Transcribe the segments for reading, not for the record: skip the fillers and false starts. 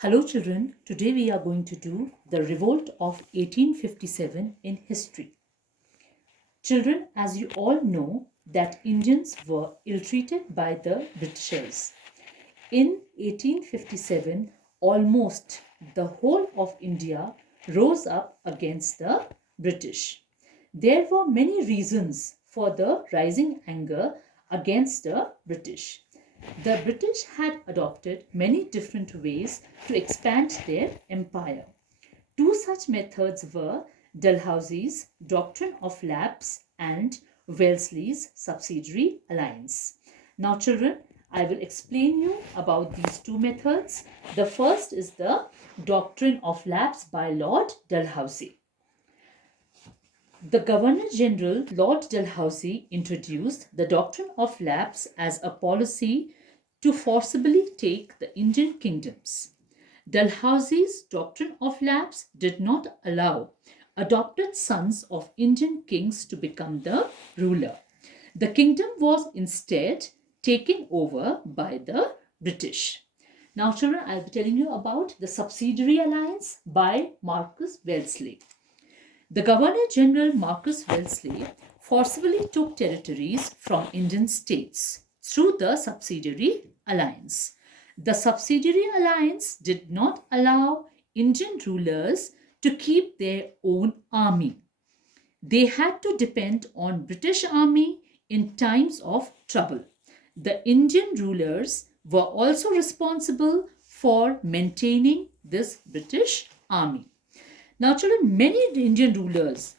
Hello children, today we are going to do the Revolt of 1857 in history. Children, as you all know that Indians were ill-treated by the Britishers. In 1857, almost the whole of India rose up against the British. There were many reasons for the rising anger against the British. The British had adopted many different ways to expand their empire. Two such methods were Dalhousie's Doctrine of Labs and Wellesley's Subsidiary Alliance. Now, children, I will explain you about these two methods. The first is the Doctrine of Labs by Lord Dalhousie. The Governor General Lord Dalhousie introduced the Doctrine of Labs as a policy to forcibly take the Indian kingdoms. Dalhousie's Doctrine of Labs did not allow adopted sons of Indian kings to become the ruler. The kingdom was instead taken over by the British. Now, children, I'll be telling you about the Subsidiary Alliance by Marcus Wellesley. The Governor General Marcus Wellesley forcibly took territories from Indian states through the Subsidiary Alliance. The Subsidiary Alliance did not allow Indian rulers to keep their own army. They had to depend on British army in times of trouble. The Indian rulers were also responsible for maintaining this British army. Now, children, many Indian rulers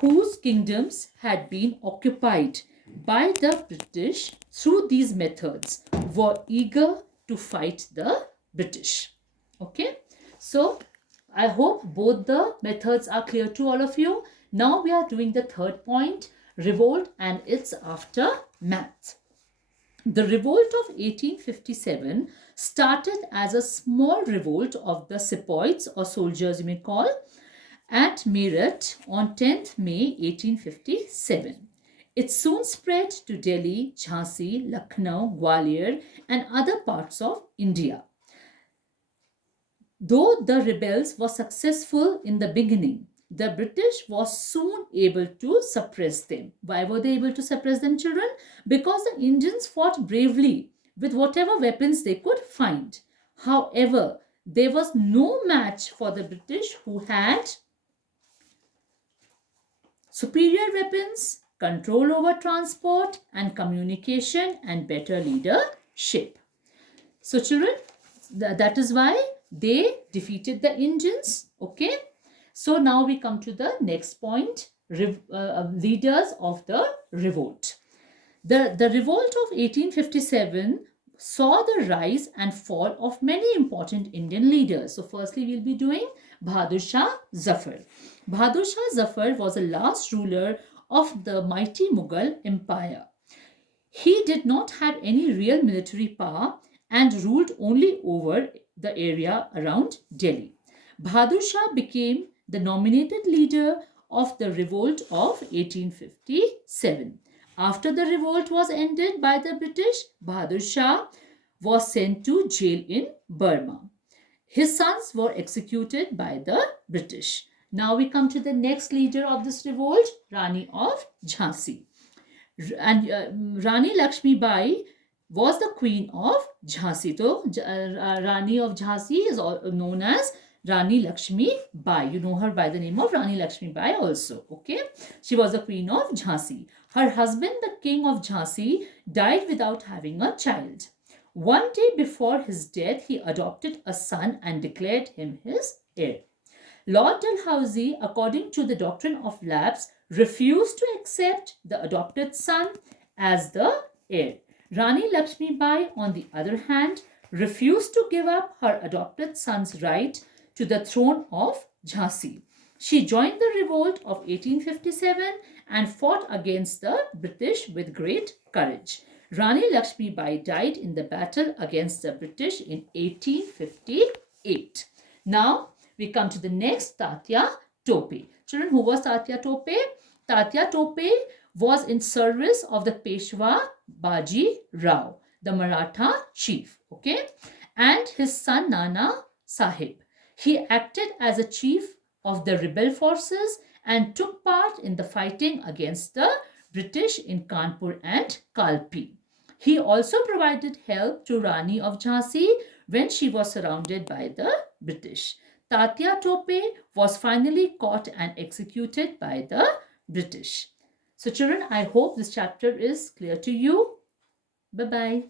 whose kingdoms had been occupied by the British through these methods were eager to fight the British. Okay, so I hope both the methods are clear to all of you. Now we are doing the third point, revolt and its aftermath. The revolt of 1857 started as a small revolt of the sepoys or soldiers you may call at Meerut on 10th May 1857. It soon spread to Delhi, Jhansi, Lucknow, Gwalior and other parts of India. Though the rebels were successful in the beginning, the British was soon able to suppress them. Why were they able to suppress them, children? Because the Indians fought bravely with whatever weapons they could find. However, there was no match for the British, who had superior weapons, control over transport and communication, and better leadership. So children, that is why they defeated the Indians. Okay. So now we come to the next point, leaders of the revolt. The revolt of 1857 saw the rise and fall of many important Indian leaders. So firstly, we'll be doing Bahadur Shah Zafar. Bahadur Shah Zafar was the last ruler of the mighty Mughal Empire. He did not have any real military power and ruled only over the area around Delhi. Bahadur Shah became the nominated leader of the revolt of 1857. After the revolt was ended by the British, Bahadur Shah was sent to jail in Burma. His sons were executed by the British. Now we come to the next leader of this revolt, Rani of Jhansi. And Rani Lakshmi Bai was the queen of Jhansi. So Rani of Jhansi is known as Rani Lakshmi Bai. You know her by the name of Rani Lakshmi Bai also. Okay, she was the queen of Jhansi. Her husband, the king of Jhansi, died without having a child. One day before his death, he adopted a son and declared him his heir. Lord Dalhousie, according to the Doctrine of Labs, refused to accept the adopted son as the heir. Rani Lakshmi Bai, on the other hand, refused to give up her adopted son's right to the throne of Jhansi. She joined the revolt of 1857 and fought against the British with great courage. Rani Lakshmi Bai died in the battle against the British in 1858. Now, we come to the next, Tatya Tope. Children, who was Tatya Tope? Tatya Tope was in service of the Peshwa Baji Rao, the Maratha chief. Okay, and his son Nana Sahib. He acted as a chief of the rebel forces and took part in the fighting against the British in Kanpur and Kalpi. He also provided help to Rani of Jhansi when she was surrounded by the British. Tatya Tope was finally caught and executed by the British. So children, I hope this chapter is clear to you. Bye-bye.